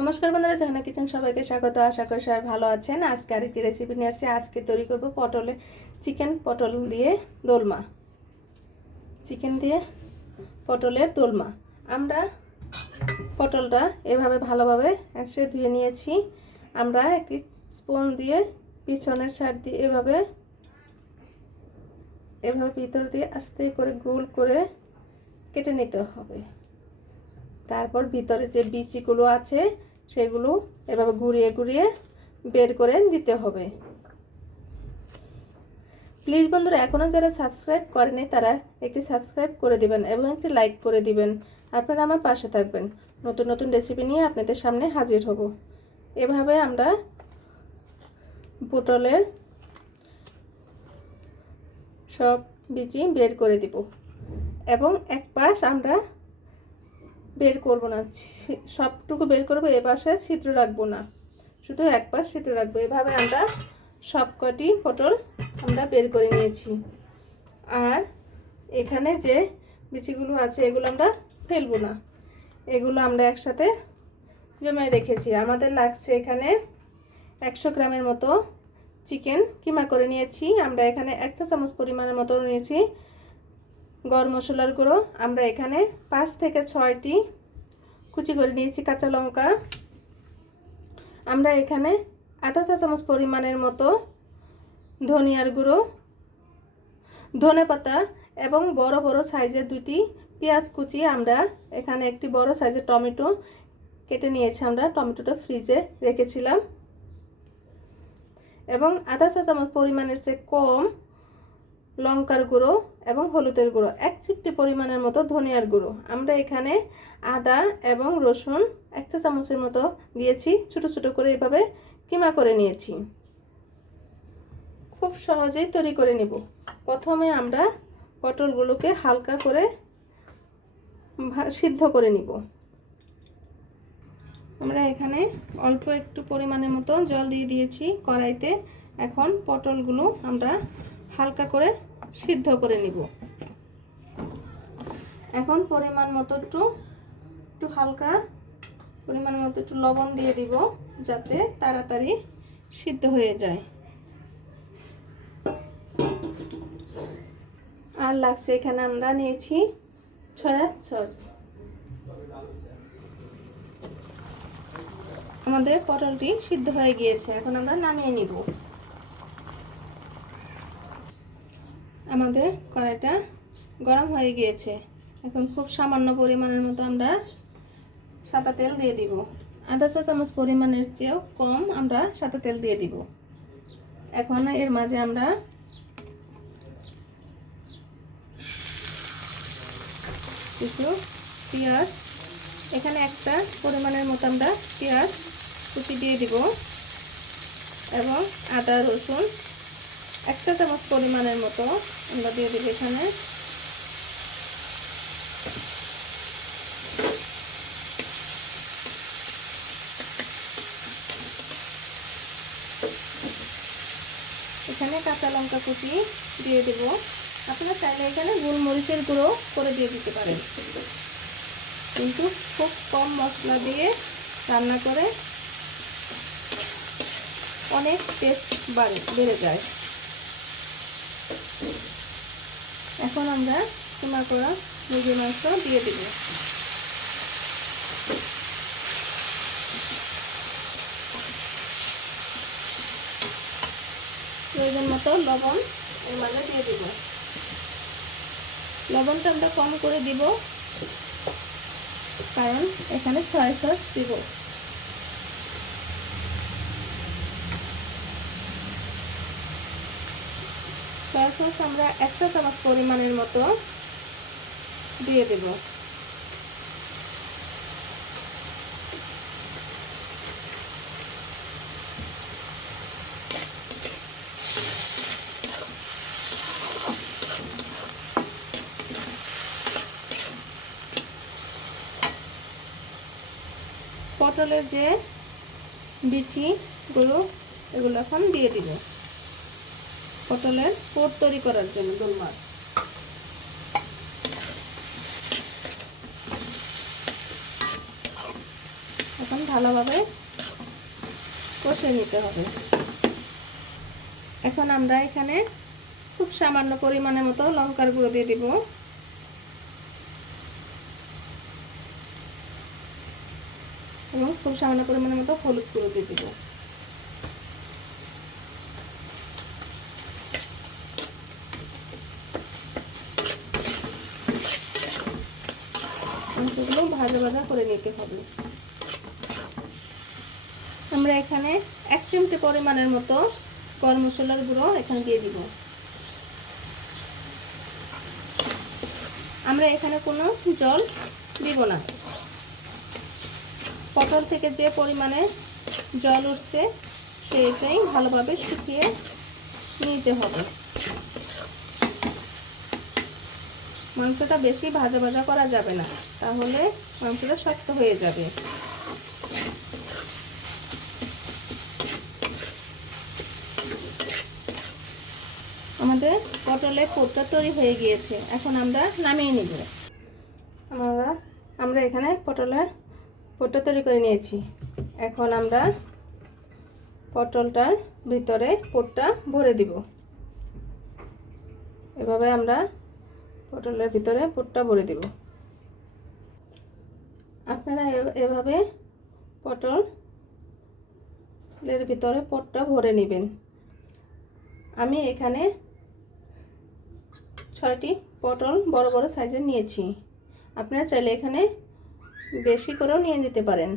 নমস্কার বন্ধুরা জাহানা কিচেন সবাইকে স্বাগত। আশা করি সবাই ভালো আছেন। আজকে আরেকটি রেসিপি নিয়ে আসছি। আজকে তৈরি করব পটলে চিকেন পটল দিয়ে দোলমা। চিকেন দিয়ে পটলের দোলমা। আমরা পটলটা এভাবে ভালোভাবে একসে ধুয়ে নিয়েছি। আমরা একটি স্পুন দিয়ে পিছনের সার দিয়ে এভাবে এভাবে ভিতর দিয়ে আস্তে করে গোল করে কেটে নিতে হবে। তারপর ভিতরে যে বিচিগুলো আছে সেগুলো এভাবে ঘুরিয়ে ঘুরিয়ে বের করে দিতে হবে। প্লিজ বন্ধুরা, এখনও যারা সাবস্ক্রাইব করেনি, তারা একটি সাবস্ক্রাইব করে দিবেন এবং একটি লাইক করে দিবেন। আপনারা আমার পাশে থাকবেন। নতুন নতুন রেসিপি নিয়ে আপনাদের সামনে হাজির হব। এভাবে আমরা পটলের সব বিচি বের করে দিব। এবং এক পাশ আমরা বের করব না। সবটুকু বের করব, এ পাশে ছিদ্র রাখব না। শুধু এক পাশ ছিদ্র রাখব। এভাবে আমরা সব কটি পটল আমরা বের করে নিয়েছি। আর এখানে যে বিচিগুলো আছে, এগুলো আমরা ফেলব না। এগুলো আমরা একসাথে জমে রেখেছি। আমাদের লাগছে এখানে একশো গ্রামের মতো চিকেন কিমা করে নিয়েছি। আমরা এখানে এক চা চামচ পরিমাণের মতো নিয়েছি। গরম মশলার গুঁড়ো। আমরা এখানে পাঁচ থেকে ছয়টি কুচি করে নিয়েছি কাঁচা লঙ্কা। আমরা এখানে আধা চা চামচ পরিমাণের মতো ধনিয়ার গুঁড়ো, ধনে পাতা এবং বড় বড় সাইজের দুটি পেঁয়াজ কুচি আমরা এখানে একটি বড় সাইজের টমেটো কেটে নিয়েছি আমরা, টমেটোটা ফ্রিজে রেখেছিলাম। এবং আধা চা চামচ পরিমাণের চেয়ে কম লঙ্কার গুঁড়ো এবং হলুদের গুঁড়ো। এক চিপটি পরিমাণের মতো ধনিয়ার গুঁড়ো। আমরা এখানে আদা এবং রসুন এক চা চামচের মতো দিয়েছি। ছোট ছোট করে এভাবে কিমা করে নিয়েছি। খুব সহজেই তৈরি করে নেব। প্রথমে আমরা পটলগুলোকে হালকা করে সিদ্ধ করে নিব। আমরা এখানে অল্প একটু পরিমাণের মতো জল দিয়ে দিয়েছি কড়াইতে। এখন পটলগুলো আমরা হালকা করে সিদ্ধ করে নিব। এখন পরিমাণ মতো একটু একটু হালকা পরিমাণ মতো একটু লবণ দিয়ে দিব যাতে তাড়াতাড়ি সিদ্ধ হয়ে যায়। আর লাগছে এখানে আমরা নিয়েছি ছয়া সস। আমাদের পটলটি সিদ্ধ হয়ে গিয়েছে, এখন আমরা নামিয়ে নিব। আমাদের কড়াইটা গরম হয়ে গিয়েছে। এখন খুব সামান্য পরিমাণের মতো আমরা সাদা তেল দিয়ে দিব। আধা চা চামচ পরিমাণের চেয়েও কম আমরা সাদা তেল দিয়ে দিব। এখন এর মাঝে আমরা কিছু পেঁয়াজ, এখানে একটা পরিমাণের মতো আমরা পেঁয়াজ কুচি দিয়ে দিব। এবং আদা, রসুন একটা চামচ পরিমাণের মতো আমরা দিয়ে দিব এখানে। এখানে কাঁচা লঙ্কা কুচি দিয়ে দেব। আপনারা চাইলে এখানে গোলমরিচের গুঁড়ো করে দিয়ে দিতে পারেন। কিন্তু খুব কম মশলা দিয়ে রান্না করে অনেক টেস্ট বাড়ে, বেড়ে যায়। এখন আমরা কিমা করা মুরগির মাংস দিয়ে দেব। প্রয়োজন মতো লবণ এর মাঝে দিয়ে দেব। লবণটা আমরা কম করে দিব, কারণ এখানে ছয় সস দিব। সয়া সস আমরা এক চা চামচ পরিমাণের মতো দিয়ে দেব। পটলের যে বিচিগুলো, এগুলো এখন দিয়ে দিব। পটলের পোট তৈরি করার জন্য দোলমার এখন ভালোভাবে কষে নিতে হবে। এখন আমরা এখানে খুব সামান্য পরিমাণের মতো লঙ্কার গুঁড়ো দিয়ে দিব। এবং খুব সামান্য পরিমাণের মতো হলুদ গুঁড়ো দিয়ে দিব মাংসগুলো ভাজা ভাজা করে নিতে হবে। আমরা এখানে এক চিমটে পরিমাণের মতো গরম মশলার গুঁড়ো এখানে দিয়ে দিব। আমরা এখানে কোনো জল দিব না। পটল থেকে যে পরিমাণে জল উঠছে সেইটাই ভালোভাবে শুকিয়ে নিতে হবে। মাংসটা বেশি ভাজা ভাজা করা যাবে না। তাহলে মাংসটা শক্ত হয়ে যাবে। আমাদের পটলের পোটটা তৈরি হয়ে গিয়েছে। এখন আমরা নামিয়ে নিব। আমরা আমরা এখানে পটলের পোটটা তৈরি করে নিয়েছি। এখন আমরা পটলটার ভিতরে পোটটা ভরে দিব। এভাবে আমরা পটলের ভিতরে পোটটা ভরে দিব। আপনারা এভাবে পটলের ভিতরে পোটটা ভরে নেবেন। আমি এখানে ছয়টি পটল বড় বড় সাইজের নিয়েছি। আপনারা চাইলে এখানে বেশি করেও নিয়ে যেতে পারেন।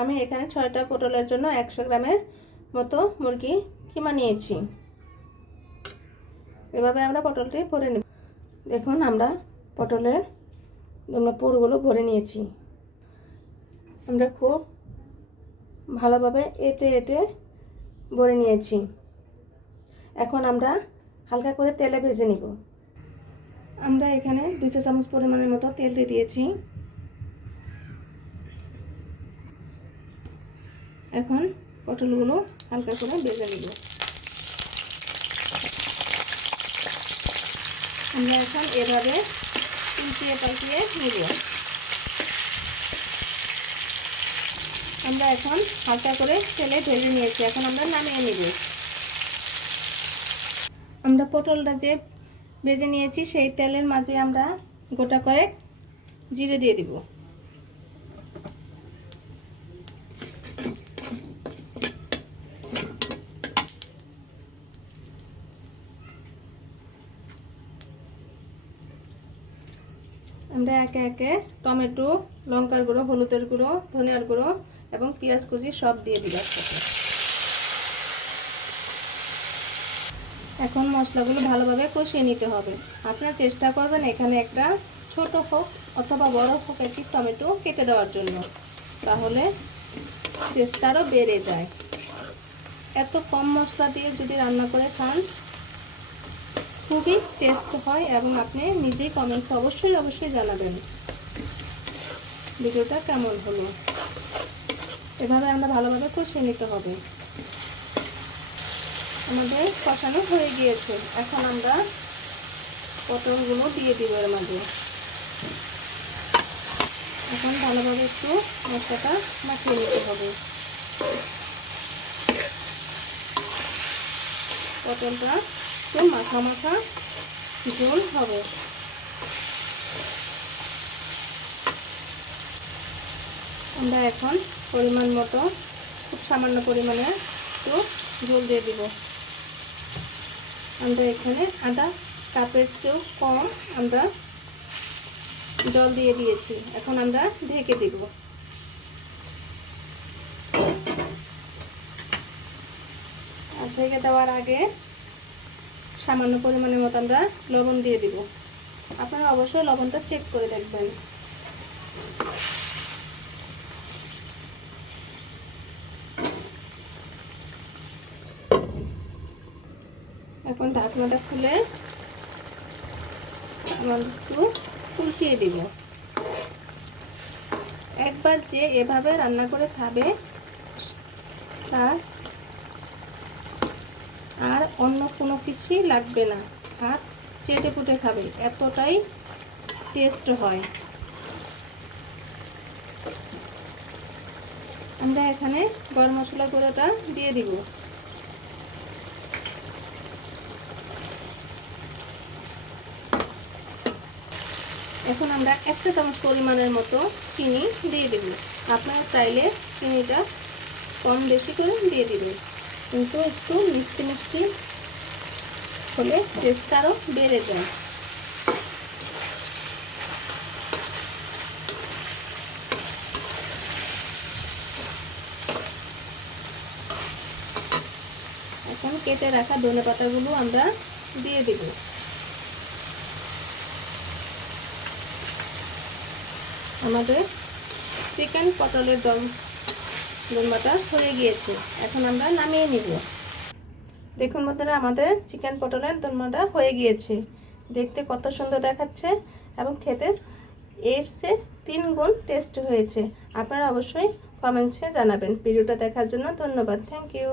আমি এখানে ছয়টা পটলের জন্য একশো গ্রামের মতো মুরগি কিমা নিয়েছি। এভাবে আমরা পটলটি ভরে নেব। দেখুন আমরা পটলের আমরা পুরগুলো ভরে নিয়েছি। আমরা খুব ভালোভাবে এটে এটে ভরে নিয়েছি। এখন আমরা হালকা করে তেলে ভেজে নিব। আমরা এখানে দুই চা চামচ পরিমাণের মতো তেল দিয়ে দিয়েছি। এখন পটলগুলো হালকা করে ভেজে নিব। আমরা এখন এভাবে উল্টিয়ে পাল্টিয়ে নিব আমরা এখন হালকা করে তেলে ভেজে নিয়েছি, এখন আমরা নামিয়ে নিব। আমরা পটলটা যে ভেজে নিয়েছি, সেই তেলের মাঝে আমরা গোটা কয়েক জিরে দিয়ে দিব আমরা একে একে টমেটো, লঙ্কার গুঁড়ো, হলুদের গুঁড়ো, ধনিয়ার গুঁড়ো এবং পেঁয়াজ কুচি সব দিয়ে একসাথে এখন মশলাগুলো ভালোভাবে কষিয়ে নিতে হবে। আপনার চেষ্টা করবেন এখানে একটা ছোট হোক অথবা বড় হোক একটি টমেটো কেটে দেওয়ার জন্য। তাহলে টেস্ট আরও বেড়ে যায়। এত কম মশলা দিয়ে যদি রান্না করে খান খুবই টেস্ট হয় এবং আপনি নিজেই কমেন্টস অবশ্যই অবশ্যই জানাবেন। ভিডিওটা কেমন হলো? এভাবে আমরা ভালোভাবে কষিয়ে নিতে হবে। আমাদের কষানো হয়ে গিয়েছে। এখন আমরা পটলগুলো দিয়ে দিব এর মাঝে এখন ভালোভাবে একটু মশলাটা মাখিয়ে নিতে হবে। পটলটা একটু মাখা মাখা ঝোল হবে। আমরা এখন পরিমাণ মতো, খুব সামান্য পরিমাণে একটু ঝোল দিয়ে দিব। আমরা এখানে আধা কাপের চেয়েও কম আমরা জল দিয়ে দিয়েছি। এখন আমরা ঢেকে দিব। আর ঢেকে দেওয়ার আগে সামান্য পরিমাণের মতো আমরা লবণ দিয়ে দিব। আপনারা অবশ্যই লবণটা চেক করে দেখবেন। এখন ঢাকনাটা খুলে একটু উল্টিয়ে দিব। একবার যে এভাবে রান্না করে খাবে, তার আর অন্য কোনো কিছুই লাগবে না। ভাত চেটে পুটে খাবে, এতটাই টেস্ট হয়। আমরা এখানে গরম মশলা গুঁড়োটা দিয়ে দিব। এখন আমরা একটা চামচ পরিমাণের মতো চিনি দিয়ে দেব। আপনারা চাইলে চিনিটা কম বেশি করে দিয়ে দিবেন। কিন্তু একটু মিষ্টি মিষ্টি হলে টেস্টটা আরও বেড়ে যায়। এখন কেটে রাখা ধনে পাতাগুলো আমরা দিয়ে দেব। আমাদের চিকেন পটলের দম দোলমাটা হয়ে গিয়েছে। এখন আমরা নামিয়ে নিব। দেখুন বন্ধুরা, আমাদের চিকেন পটলের দোলমাটা হয়ে গিয়েছে। দেখতে কত সুন্দর দেখাচ্ছে এবং খেতে এর সে তিন গুণ টেস্ট হয়েছে। আপনারা অবশ্যই কমেন্টসে জানাবেন। ভিডিওটা দেখার জন্য ধন্যবাদ। Thank you.